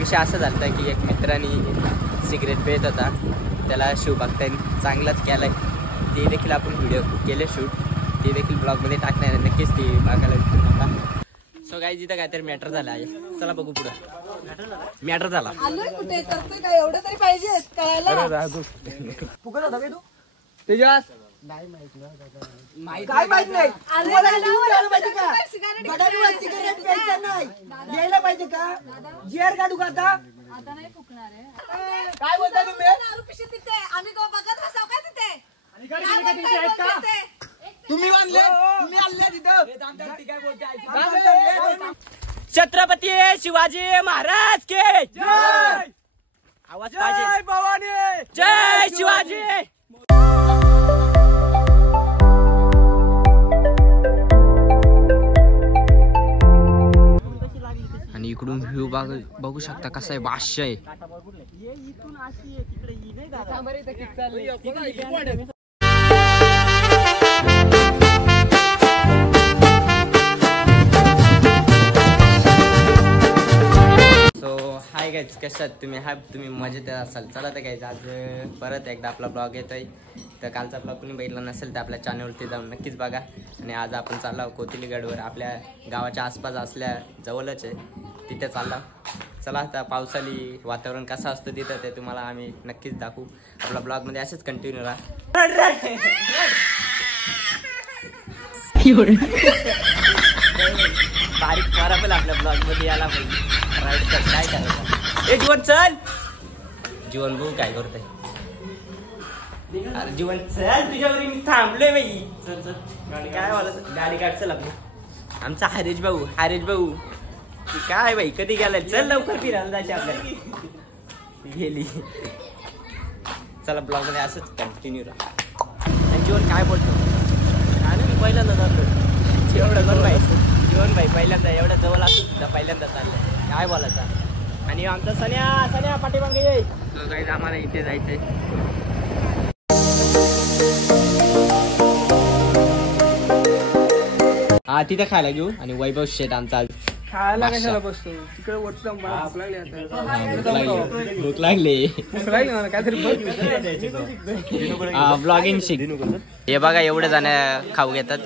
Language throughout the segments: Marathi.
विषय असा झाला की एक मित्राने सिगरेट पेत होता, त्याला शिवभक्तांनी चांगलाच केलाय, ते देखील आपण व्हिडिओ केले शूट, ते देखील ब्लॉगमध्ये टाकणार आहे, नक्कीच ते बघायला विसरू नका. सो गाईज इथं काहीतरी मॅटर झाला आहे, चला बघू पुढं. मॅटर झाला कुठे करतोय काय एवढं तरी पाहिजे कळायला. फुकट होता काय तू तेजास? काय माहित काय माहित नाही तुम्हाला लिहून पाहिजे का? गडारीवर सिगारेट प्यायचं नाही, लिहायला पाहिजे का? जेअर काढू का आता? आता नाही फुकणार आहे. काय बोलता तुम्ही? आम्ही तो बघत बसाव काय तिथे? तुम्ही आणले तिथं. काय बोलताय? छत्रपती शिवाजी महाराज के जय. आवाज पाहिजे. जय भवानी, जय शिवाजी. आणि इकडून व्ह्यू बघू शकता कसा आहे, बादशाह आहे. सो हाय गाईज, कशात तुम्ही मजेत असाल. चला तर गाईज, आज परत एकदा आपला ब्लॉग येतोय. तर कालचा ब्लॉग तुम्ही बघितला नसेल तर आपल्या चॅनलवरती जाऊन नक्कीच बघा. आणि आज आपण चाललो कोथिलीगडवर, आपल्या गावाच्या आसपास असल्या जवळच आहे, तिथे चालला. चला आता पावसाळी वातावरण कसं असतं तिथं ते तुम्हाला आम्ही नक्कीच दाखवू. आपला ब्लॉगमध्ये असंच कंटिन्यू राहा. बारीक मारा पण आपल्या ब्लॉगमध्ये यायला पाहिजे. राईट कर, काय करायचं. ए जीवन चल, जीवन भाऊ काय करतोय? अरे जीवन चल, तुझ्यावर मी थांबलोय बाई. चल चल, काय बोलायचं, गाडी काढ चल आपली. आमचा हरेश भाऊ काय बाई कधी गेलाय, चल लवकर फिरायला जायचे आपल्याला. गेली. चला ब्लॉग मध्ये असंच कंटिन्यू राहा. आणि जीवन काय बोलतो? आणि मी पहिल्यांदा जातो जीवन भाई पहिल्यांदा एवढ्या जवळ असतो सुद्धा पहिल्यांदा चाललंय, काय बोलायचं. आणि आमचा सन्या पाठीमागे ये. काही आम्हाला इथे जायचंय. हा तिथे खायला घेऊ. आणि वैभव शेठ आमचा खायला कशाला बसतो तिकडे? भूक लागली मला काहीतरी ब्लॉगिंग शिक. हे बघा एवढे जण खाऊ घेतात.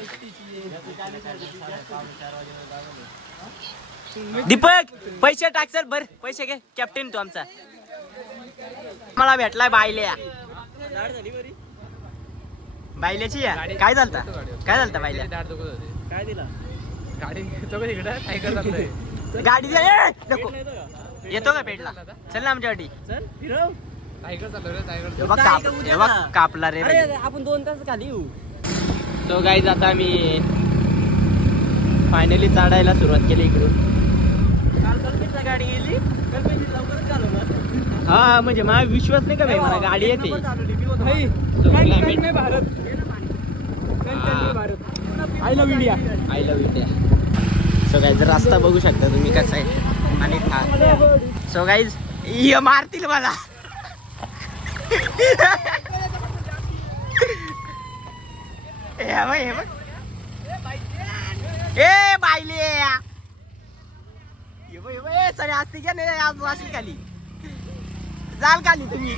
दीपक पैसे टाक सर, बर पैसे घे. कॅप्टन तू आमचा. मला भेटलाय बायल्याची या. काय झालं बायल्या? काय दिला गाडी गाडी येतो का पेटला? चल ना आमच्या गाडी. कापला रे आपण 2 तास खाली येऊ. तो गाईज आता आम्ही फायनली चढायला सुरुवात केली इकडून. गाडी गेली हा, म्हणजे मला विश्वास नाही का भाई, मला गाडी येते. I love India. So guys रस्ता बघू शकता तुम्ही कसा आहे. आणि सो गाईज मारतील मला. ए बायले सर असते का नाही, आज वाशी खाली जाल खाली तुम्ही.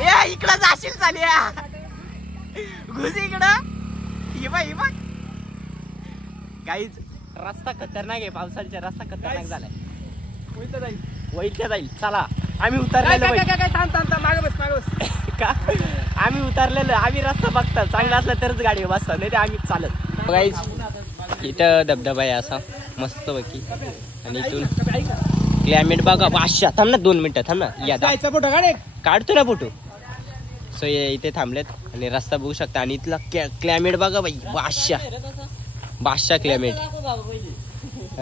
ए इकडं जाशील चालिया, घुस इकडं. बघ काहीच रस्ता खतरनाक आहे, पावसाळ्याचा रस्ता खतरनाक झालाय. वैद्य जाईल. चला आम्ही उतरलेलो का? आम्ही उतरलेलो, आम्ही रस्ता बघतात, चांगला असला तरच गाडी बसतात, नाही ते आम्ही चालत. गाईज इथं धबधबा आहे असा मस्त पैकी. आणि इथून क्लायमेट बघा. बादशाह थांब ना 2 मिनिटं थांब ना. या फोटो काढतो ना फोटो. सो इथे थांबलेत आणि रस्ता बघू शकता. आणि इथला क्लायमेट बघा बाई, बादशाह क्लायमेट.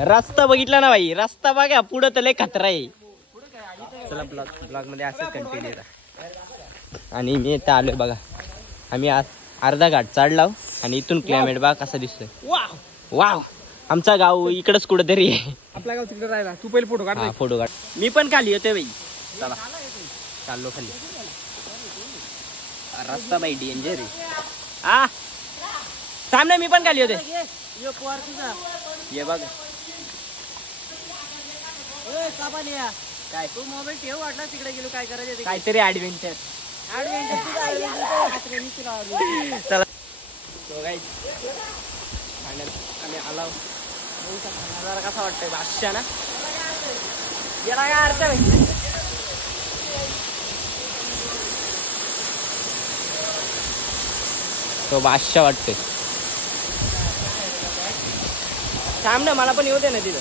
रस्ता बघितला ना बाई, रस्ता बघा पुढं तर लय खतरा आहे. चला ब्लॉग मध्ये असं कंटिन्यू राहा. आणि मी इथे आलोय बघा, आम्ही अर्धा घाट चढलाव. आणि इथून क्लायमेट बघा कसा दिसतोय. वाव, आमचा गाव इकडच कुठेतरी आहे. आपला गाव तिकडे राहिला. तू पहिले फोटो काढ. फोटो काढ. मी पण खाली होते बाई. चला चाललो खाली. रस्ता बाई डेंजर आहे. थांब ना, मी पण खाली होते. ये बघ काय तू मोबाईल ठेव वाटला तिकडे गेलो काय करायचं काहीतरी ऍडव्हेंचर चला So guys, आम्ही आलो बघू शकता नजारा कसा वाटतंय बादशाह ना गेला काय अर्थ तो बादशाह वाटतोय थांब ना मला पण येऊ दे ना तिथं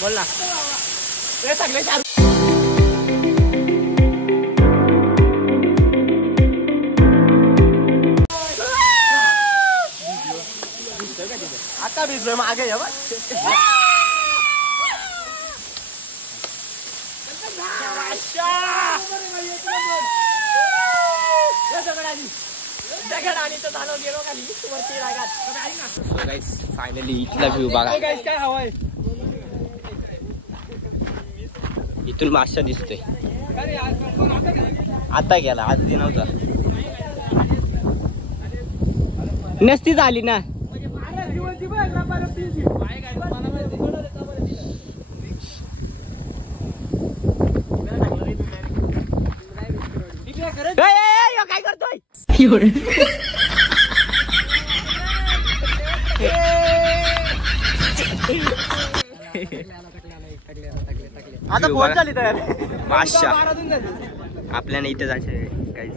बोल ना सगळे आता भिजलोय मागे फायनली इथला व्ह्यू बघा काय हवाय इथून माशा दिसतोय आता गेला आज ते नव्हता नसती झाली ना काय करतोय आता फोन झाली तयार बादशाह आपल्याला इथे जायचं काहीच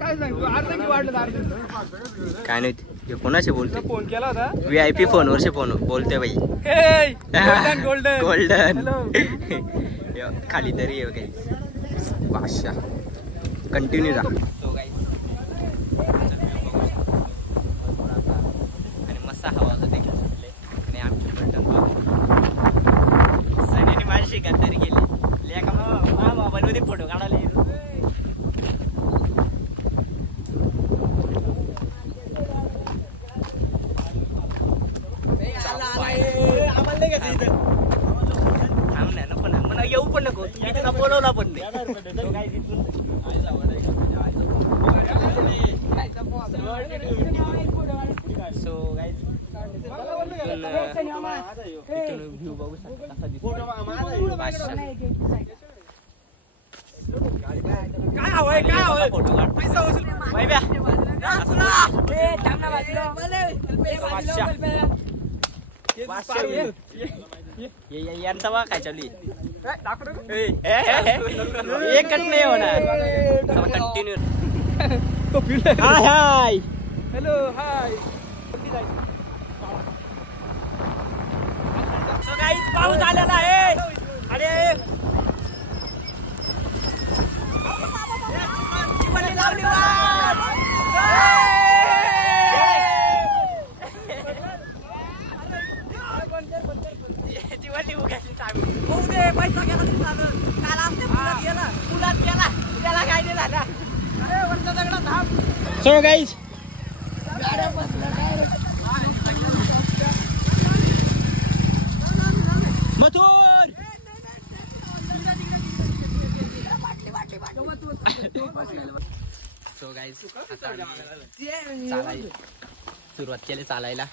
काय सांगतो अर्ध वाढलं काय नाही हे कोणाशी बोलतोय फोन केला होता VIP फोनवरचे फोन बोलतोय बाई गोल्डन गोल्डन खाली तरी आहे काही बादशाह कंटिन्यू जा आणि मस्त हवा होता देखील सुटले आणि आमची पलटण सगळ्यांनी माझी गद्दारी केली लेका मोबाईल मध्ये फोटो काढायला थांब ना नको ना मला येऊ पण नको मी त्यांना बोलवला पण नाही सो गाईज व्ह्यू बघू शकता कसा दिसतो काय हवंय काय हवंय फोटो काढ पैसा वसूल यांचा बघा काय चालू एकच नाही होणार continue hi hi hello hi so guys पाऊस आलेला आहे अरे लावली पैसा गेला पुलात गेला त्याला काय नाही झाला so guys Mathur so guys सुरुवात केली चालायला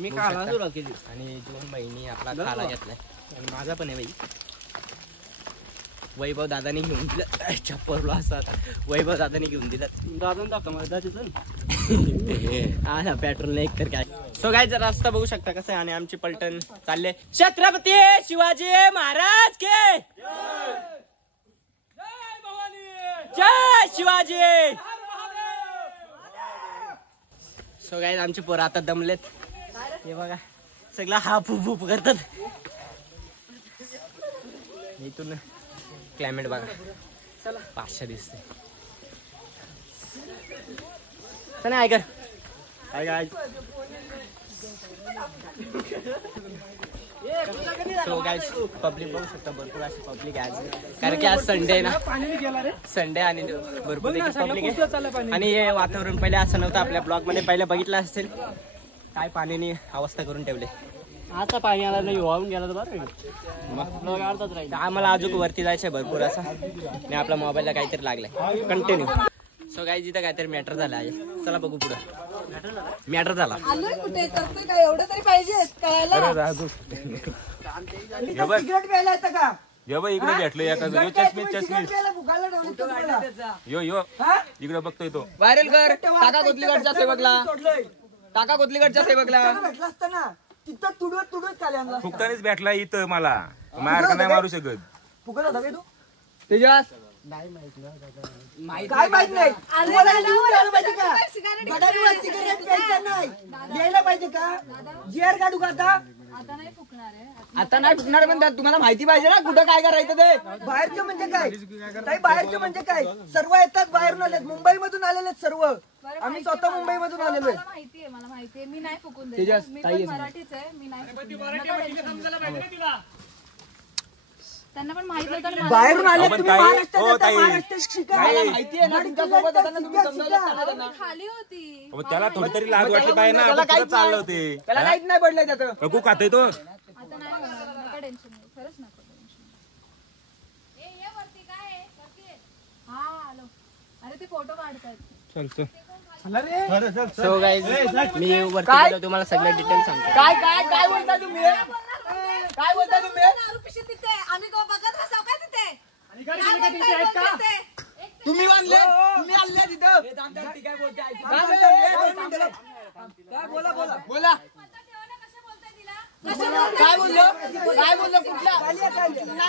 मी काला सुरुवात केली आणि 2 महिने आपला खाला घेतलाय आणि माझा पण आहे बाई वैभव दादाने घेऊन दिलं चप्परला असा वैभव दादाने घेऊन दिलं दादा दाखवा मला हा पेट्रोल नाही तर काय सो गाईज जरा रस्ता बघू शकता कसं आहे आणि आमची पलटण चालले छत्रपती शिवाजी महाराज के जय शिवाजी सो गाईज आमची पोरं आता दमलेत हे बघा सगळं हाफ हुप करतात इथून क्लायमेट बघा चला 500 दिसते चला ऐकर hi guys so guys public बघू शकता भरपूर अशी पब्लिक आहे आज कारण की आज संडे ना संडे आणि भरपूर पब्लिक आहे आणि हे वातावरण पहिले असं नव्हतं आपल्या ब्लॉग मध्ये पहिले बघितलं असेल काय पाण्याने अवस्था करून ठेवले आता पाणी आला नाही वाहून गेला तर बरं अर्धाच राहील आम्हाला अजून वरती जायचंय भरपूर असं आणि आपल्या मोबाईलला काहीतरी लागलंय कंटिन्यू सो गाईज इथं काहीतरी मॅटर झालं आहे चला बघू पुढं मॅटर झाला. आलोय कुठे करतोय काय एवढं तरी पाहिजे कळायला. सिगरेट प्यायला येतं का? इकडे भेटलो एका सिगरेट प्यायला भुकायला ठेवलं तुम्हाला. यो हा? इकडे बघतोय तो व्हायरल कर टाका कोथलीगडच्या सेवकला, सोडलंय. टाका कोथलीगडच्या सेवकला. त्यानं भेटलं असतं ना तिथं तुडवत काले आणला असता. फुकटानेच भेटला इथं मला, मार्क नाही मारू शकत. फुकट होता काय तू? तेजस काय माहित नाही तुम्हाला लिहून आलं पाहिजे का? गडारीवर सिगरेट प्यायचं नाही लिहायला पाहिजे का? जेअर काढू का आता? आता नाही फुकणार आहे. आता नाही फुटणार, पण तुम्हाला माहिती पाहिजे ना कुठं काय करायचं ते. बाहेरचं म्हणजे काय? ताई बाहेरचं म्हणजे काय? सर्व येतात बाहेरून आलेत, मुंबई मधून आलेले आहेत सर्व. आम्ही स्वतः मुंबई मधून आलेलो आहे. मला माहितीये मी नाही फुकून देत. मी पण मराठीच आहे, मी नाही फुकून देत. त्यांना पण माहित होतं बाहेरून आले पण तुम्ही ताई, महाराष्ट्रात हो येता, ताई. महाराष्ट्रात शिका. माहितीये ना तुमच्यासोबत आता तुम्ही समजावलं मी खाली होती. मग त्याला थोडी तरी लाज वाटली पाहिजे ना, आपण कुठं चाललं होते. त्याला काहीच नाही पडलंय त्याचं. बघू खातोय तो. आता नाही होणार, नका टेन्शन घेऊ. खरंच नका टेन्शन. हा आलो. अरे ते फोटो काढतायत. सो गाईज मी वरती गेलो, तुम्हाला सगळे डिटेल सांगतो. काय काय काय बोलता तुम्ही? काय बोलता तुम्ही? दारू पिशवी तिथे आम्ही तो बघत बसाव काय तिथे? काय बोलताय दोन पिशवी? तुम्ही आणले, तुम्ही आणले तिथं. काय बोला बोला बोला काय बोललो, काय बोललो कुठल्या?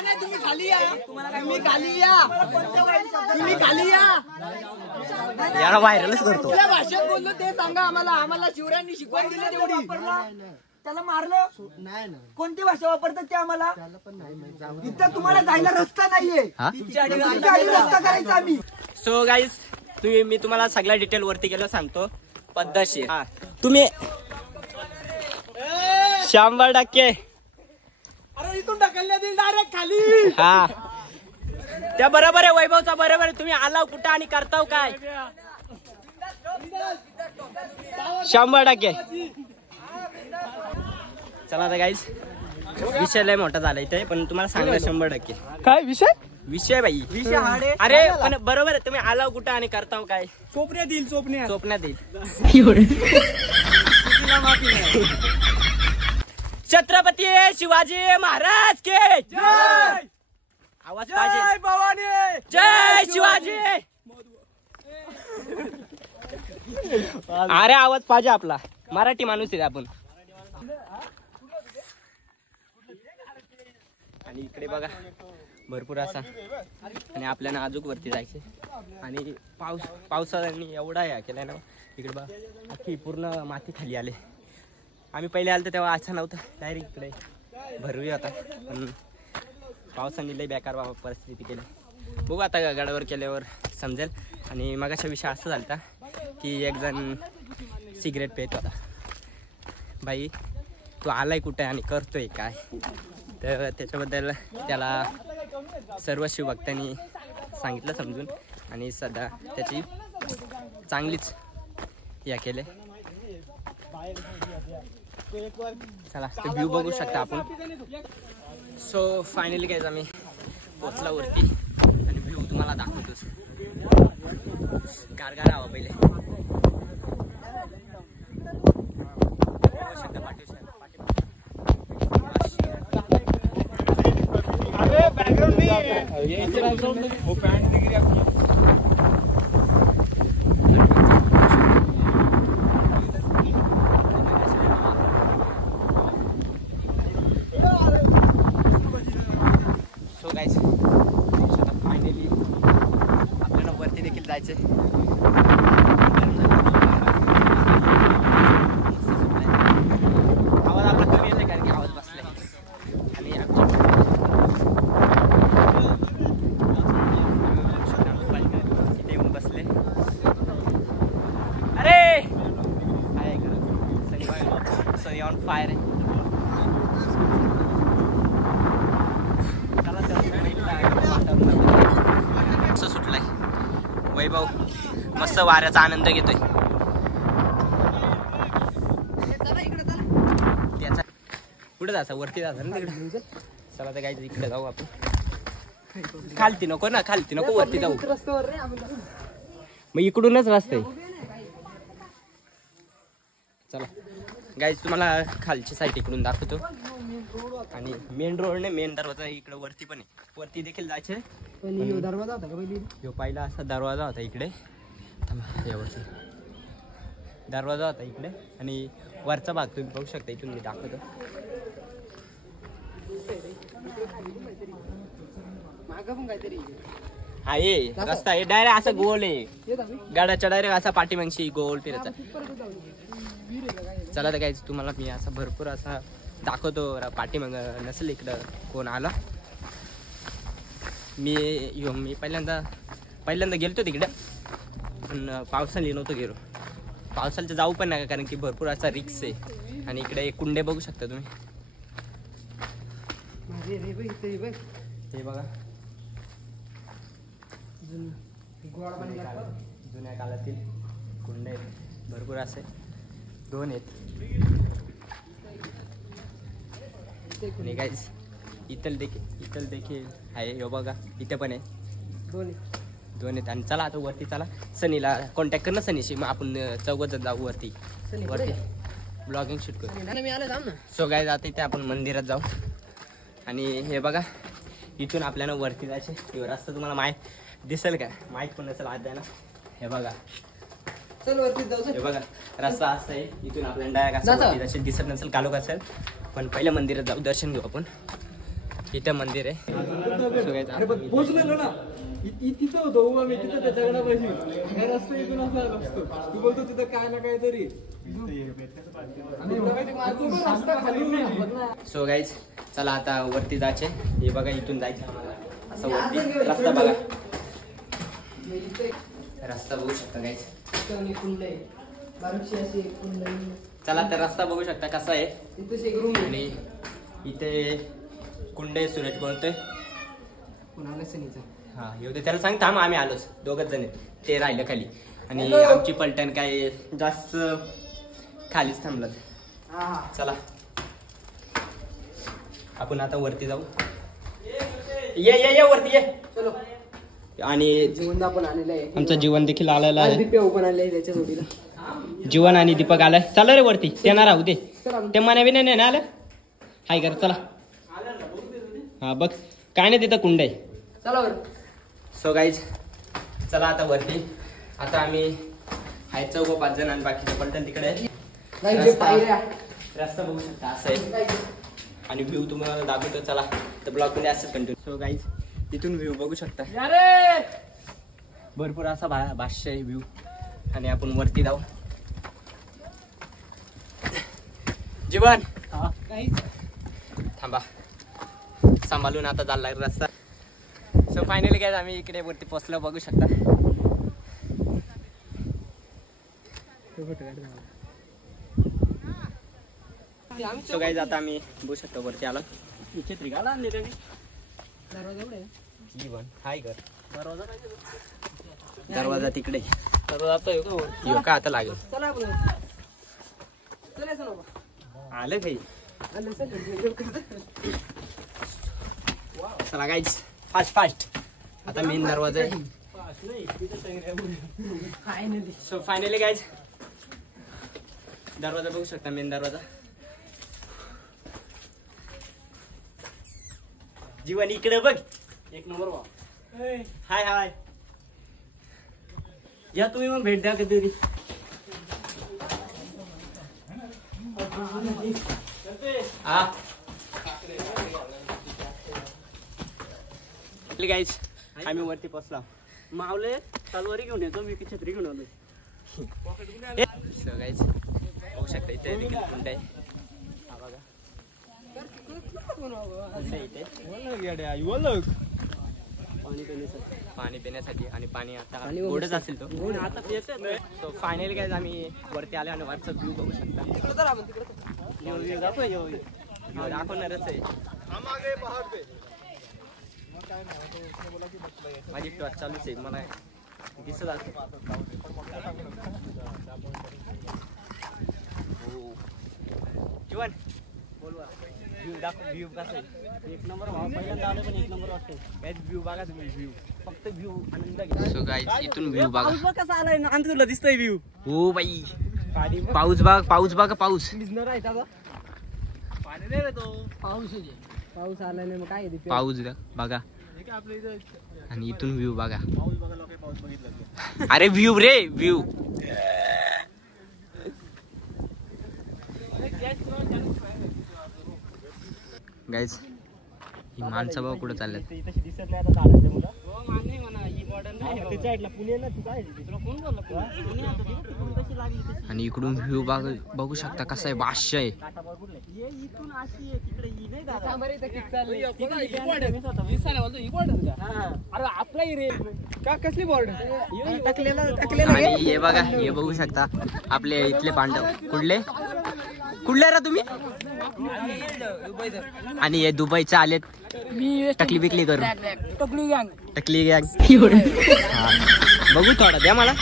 नाही तुम्ही खाली या, तुम्ही खाली या, तुम्ही खाली या. याला व्हायरलच करतो. कुठल्या भाषेत बोललो ते सांगा आम्हाला. आम्हाला शिवरायांनी शिकवण दिली तेवढी. त्याला मारलं कोणती भाषा वापरतात ते आम्हाला इथं तुम्हाला जायला रस्ता नाहीये. तुमच्या आधी रस्ता करायचा आम्ही. सो गाईज मी तुम्हाला सगळ्या डिटेल वरती गेलो सांगतो पद्धतशीर. तुम्ही 100% अरे इथून ढकलण्यात येईल डायरेक्ट खाली. हा त्या बरोबर आहे, वैभवचा बरोबर आहे. तुम्ही आलाव कुठं आणि करताव काय? 100%. चला आता गाईज विषय लय मोठा झाला इथे, पण तुम्हाला सांगलं 100%. काय विषय बाई विषय हार्ड आहे. अरे पण बरोबर आहे, तुम्ही आलाव कुठं आणि करताव काय? चोपण्यात येईल स्वप्नात येईल. छत्रपती शिवाजी महाराज के आवाज पाहिजे. भवानी जय शिवाजी. अरे आवाज पाहिजे आपला, मराठी माणूस आहे आपण. आणि इकडे बघा भरपूर असा, आणि आपल्याला अजून वरती जायचे. आणि पावसाने एवढा या केलाय ना इकडे बघा, अख्खी पूर्ण माती खाली आले. आम्ही पहिले आलो तेव्हा असं नव्हतं, डायरेक्ट इकडे भरवी होता. पण पावसाने लई बेकार बाबा परिस्थिती केली. बघू आता गडावर केल्यावर समजेल. आणि मगाचा विषय असा झाला की एक जण सिगरेट पेत होता. बाई तू आलाय कुठे आणि करतोय काय? तर त्याच्याबद्दल त्याला सर्व शिवभक्तांनी सांगितलं समजून, आणि सध्या त्याची चांगलीच या केले. चला ते व्ह्यू बघू शकता आपण. सो फायनली काय आम्ही पोचला वरती, आणि व्ह्यू तुम्हाला दाखवतोच. गारगार हवा पहिले फायनली आपल्याला वरती देखील जायचंय. आवाज आपला कमी येते कारण की आवाज बसलाय. आणि तिथे येऊन बसले. अरे सनी ऑन फायर आहे. सुटलाय वैभव मस्त वाऱ्याचा आनंद घेतोय. त्याचा कुठे जायचं? वरती जायचं ना तिकडे. चला तर काय इकडे जाऊ आपण. खालती नको ना, खालती नको, वरती जाऊ. मग इकडूनच रस्ता आहे. चला गाईज तुम्हाला खालची साईड इकडून दाखवतो आणि मेन रोड नाही मेन दरवाजा इकडे वरती पण आहे वरती देखील जायचे दरवाजा होता का पहिली ह्यो पहिला असा दरवाजा होता इकडे थांबा यावरती दरवाजा होता इकडे आणि वरचा भाग तुम्ही बघू शकता इथून मी दाखवतो मागं पण काहीतरी आहे रस्ता आहे डायरेक्ट असा गोल आहे गाड्याच्या डायरेक्ट असा पाठीमागशी गोल फिरायचा चला तर काय तुम्हाला मी असा भरपूर असा दाखवतो पाठीमाग नसेल इकडं कोण आला मी पहिल्यांदा गेलतो तिकडे पण पावसाने नव्हतं गेलो पावसाला जाऊ पण नका कारण की भरपूर असा रिक्स आहे आणि इकडे कुंडे बघू शकता तुम्ही हे बघा जुन्या काळातील कुंडे आहेत भरपूर असे 2 आहेत आणि गाईज इथं देखील आहे हे बघा इथे पण आहे 2 आहेत आणि चला आता वरती चला सनीला कॉन्टॅक्ट कर ना सनीशी मग आपण चौघजण जाऊ वरती ब्लॉगिंग शूट करू सो गाईज आता इथे आपण मंदिरात जाऊ आणि हे बघा इथून आपल्याला वरती जायचे रस्ता तुम्हाला दिसेल का माहीत पण नसेल आज ना हे बघा चल वरती जाऊ हे बघा रस्ता असा आहे इथून आपल्याला डायरेक्ट असं दिसत नसेल कालोख असेल पण पहिल्या मंदिरात जाऊ दर्शन घेऊ आपण इथं मंदिर आहे पोहोचलेलो ना तिथं होतो आम्ही तिथं त्या दगडापाशी रस्ता इथून असा असतो तू बोलतो तिथं काय ना काय तरी सो गाईज चला आता वरती जायचे हे बघा इथून जायचं आम्हाला असं वरती रस्ता बघा रस्ता बघू शकता गाईज चला तर रस्ता बघू शकता कसा आहे आणि इथे कुंड आहे सूरज बोलतोय हा येऊ दे त्याला सांग थांब आम्ही आलोच 2 जण आहेत ते राहिलं खाली आणि आमची पलटण काय जास्त खालीच थांबलं चला आपण आता वरती जाऊ ये वरती ये चलो आणि जीवन पण आलेलं आहे आमचं जीवन देखील आलेलं आहे दीपक पण आले त्याच्या जोडीला जीवन आणि दीपक आलाय चला रे वरती त्यांना राहू दे ते मना बी नाही ना आलं हाय कर चला हा बघ काय नाही तिथं कुंड आहे चला सो गाईज चला आता वरती आता आम्ही आहे 4-5 जण आणि बाकीचे पलटण तिकडे रस्ता बघू शकता असं आहे आणि व्ह्यू तुम्हाला दाखवतो चला तर ब्लॉग मध्ये असं कंटिन्यू सो गाईज तिथून व्ह्यू बघू शकता भरपूर असा भाष्य आहे व्ह्यू आणि आपण वरती जाऊ जीवन थांबा सांभाळून आता चाललाय रस्ता सो फायनली काय आम्ही इकडे वरती पोहोचलो बघू शकता सो गाईज आता आम्ही बघू शकतो वरती आलो छत्री घाला आणली रे जीवन हाय कर दरवाजा तिकडे यो का आता लागेल आलं काही चला गाईज फास्ट आता मेन दरवाजा आहे सो फायनली गाईज दरवाजा बघू शकता मेन दरवाजा जीवन इकडे बघ 1 नंबर हाय या तुम्ही मग भेट द्या कधी गाईज आम्ही वरती पोचला मावले तलवारी घेऊन येतो मी छत्री घेऊन आलो सो गाईज बघू शकता इथे देखील कुंड आहे हा बघा पाणी पिण्यासाठी आणि पाणी आता गोडच असेल तो आता पियतोय सो फायनली काय आम्ही वरती आलो आणि वरचा व्ह्यू बघू शकता दाखवणारच आहे माझी टॉर्च चालूच आहे मला दिसत असते जीवन व्ह्यू दाखव व्ह्यू कसा आहे 1 नंबर पहिल्यांदा आले पण 1 नंबर वाटतो गाईज व्ह्यू बघा तुम्ही व्ह्यू फक्त व्ह्यू आनंद घ्या सो गाईज इथून व्ह्यू बघा कसा आलाय ना तुला दिसतोय व्ह्यू हो बाई पाऊस बघ, पाऊस बघा, पाऊस. पाऊस आला नाही मग काय पाऊस बघा आणि इथून व्ह्यू बघा. अरे व्ह्यू रे, व्ह्यू. गाईज ही माणसं बघा कुठं चालल्यात. आणि इकडून व्ह्यू बघू शकता कसा आहे, बादशाह आहे. आणि हे बघा, हे बघू शकता आपले इथले पांडव. कुठले रा तुम्ही? आणि हे दुबईचे आलेत टकली बिकली करून. टकली गँग. बघू थोडा द्या मला.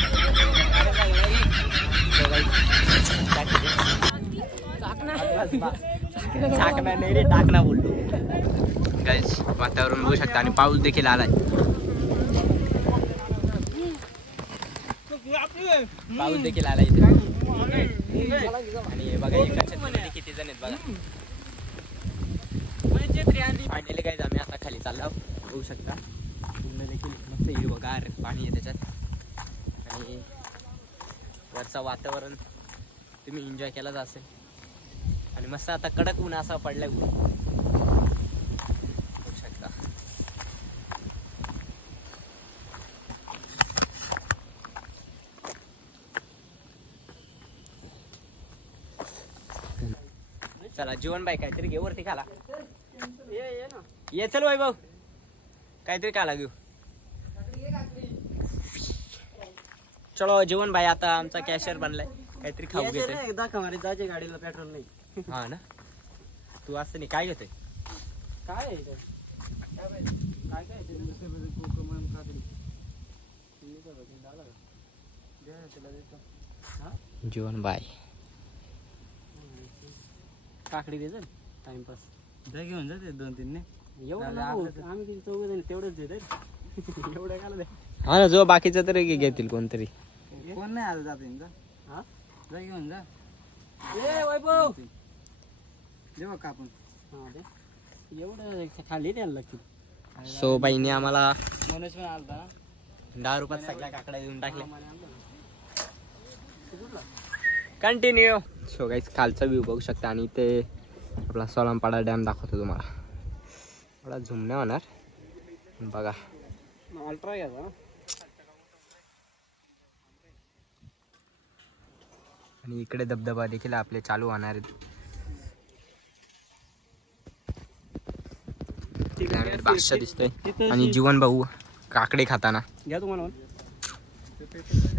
टाकना नाही रे, टाकना बोलतो. गाईस वातावरण बघू शकता आणि पाऊस देखील आलाय. पाऊस देखील आलाय इथे. आणि हे बघा एका छतामध्ये किती जण आहेत बघा. फायनली गाईस आम्ही आता खाली चाललो बघू शकता. पूर्ण देखील मस्त हिरवगार पाणी आहे त्याच्यात. आणि वरचं वातावरण तुम्ही एन्जॉय केलाच असेल. आणि मस्त आता कडक ऊन असा पडलाय बघू शकता. चला जीवन बाई काहीतरी घे वरती खाला. ये चल वैभव काहीतरी खाला घेऊ. चलो जीवन भाई आता आमचा कॅशियर बनलाय. काहीतरी खाऊ घेते. जायचे गाडीला पेट्रोल नाही. हा ना, तू असं नाही काय घेतोय? काय जीवन बाय काकडी दे टाइमपास घेऊन जाते 2-3 एवढं आम्ही चौघ जण तेवढंच देत. एवढं काय दे. हा ना, जो बाकीचं तरी घेतील कोणतरी. कोण नाही आलं जाते जा घेऊन जा. वैभव जेव्हा कापून एवढं खाली द्यायला लागतील. सो बाईने आम्हाला मनोज पण आलता 10 रुपयात सगळ्या काकड्या देऊन टाकल्या. कंटिन्यू. सो गाईस कालचा व्ह्यू बघू शकता. आणि ते आपला सोलमपाडा डॅम दाखवतो तुम्हाला. थोडा झूम नाही होणार बघा. अल्ट्रा घ्यायचा. आणि इकडे धबधबा देखील आपले चालू होणार आहेत. बादशाह दिसतोय आणि जीवन भाऊ काकडे खाताना. घ्या तुम्हाला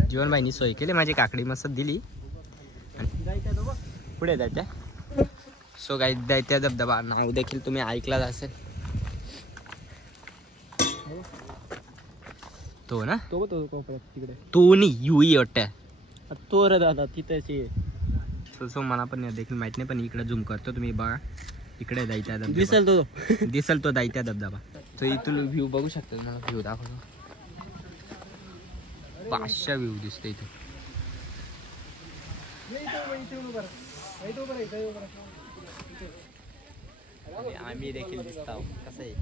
जीवन भाईनी सोय केली, माझी काकडी मस्त दिली. पुढे दैत्या. सो गाईस दैत्या धबधबा नाव देखील तुम्ही ऐकलाच असेल. तो ना, तो कोपऱ्यात तिकडे तो नाही युई वाटतं. तो रे दादा तिथेच सो मला पण देखील माहित नाही, पण इकडे झूम करतो तुम्ही बघा. इकडे दैत्या धबधबा दिसेल तो दिसेल तो दैत्या धबधबा. तो इथून व्ह्यू बघू शकता तुम्हाला. व्ह्यू दाखवतो. बादशाह व्ह्यू दिसतो इथे. आम्ही देखील दिसतो कसं आहे.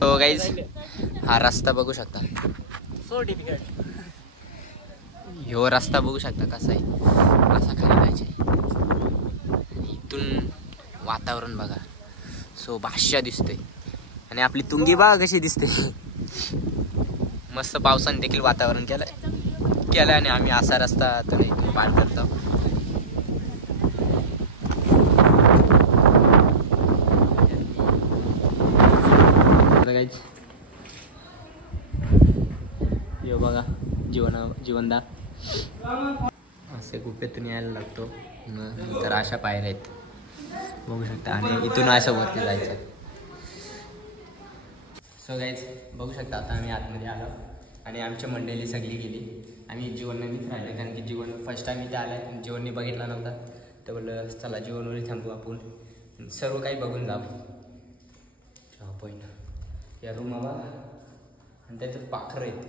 तो गाईज हा रस्ता बघू शकता. So difficult. ह्यो रस्ता बघू शकता कसा आहे. असा खाली जायचे. इथून वातावरण बघा. सो बादशाह दिसतोय. आणि आपली तुंगी बघा कशी दिसते. मस्त पावसाने देखील वातावरण केलं आणि आम्ही असा रस्ता तर इथून पार करतो. यो बघा जीवनदा असे गुफेतून यायला लागतो. तर अशा पायऱ्या आहेत बघू शकता. आणि इथून असं वरती जायचं. सो गाईज बघू शकता आता आम्ही आतमध्ये आलो आणि आमची मंडळी सगळी गेली. आम्ही जीवननेच राहिलं कारण की जीवन फर्स्ट टाइम इथे आला आहे. जीवनने बघितला नव्हता तर बोललं चला जीवनवर थांबू आपण सर्व काही बघून जावं. पॉईंट या रूम बघा आणि त्याच्यात पाखरं आहेत.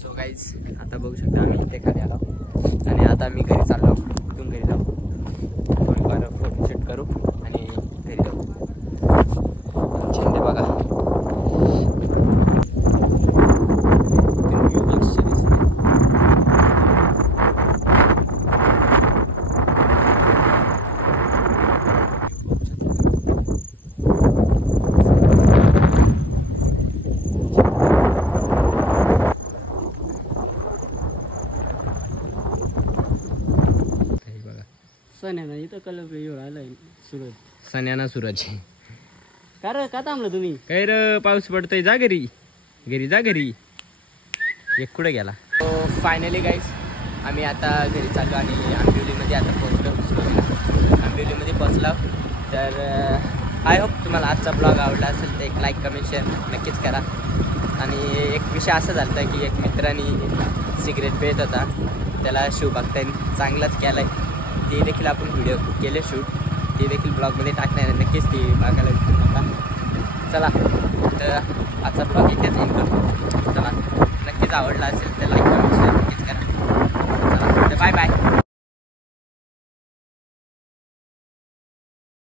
सो गाईज आता बघू शकता आम्ही इथे खाली आलो आणि आता आम्ही घरी चाललो. इथून घरी जाऊ, थोडीफार फोटोशूट करू आणि घरी जाऊ. झेंडे बघा, सन्याना सूरज. का थांबलं तुम्ही? काय र पाऊस पडतोय, जा घरी, घरी जा घरी. एक कुठे गेला. फायनली गाईज आम्ही आता घरी चाललो आणि आंबिवलीमध्ये आता पोहोचलो. आंबिवलीमध्ये पोहोचलो. तर आय होप तुम्हाला आजचा ब्लॉग आवडला असेल तर एक लाईक कमेंट शेअर नक्कीच करा. आणि एक विषय असा झाला होता की एक मित्रांनी सिगरेट पित होता, त्याला शिवभक्तांनी चांगलाच केला आहे. ते देखील आपण व्हिडिओ केले शूट, ते देखील ब्लॉगमध्ये टाकणार आहे. नक्कीच ते बघायला विसरू नका. चला तर आजचा ब्लॉग इथेच एंड करतो. चला, नक्कीच आवडला असेल तर लाईक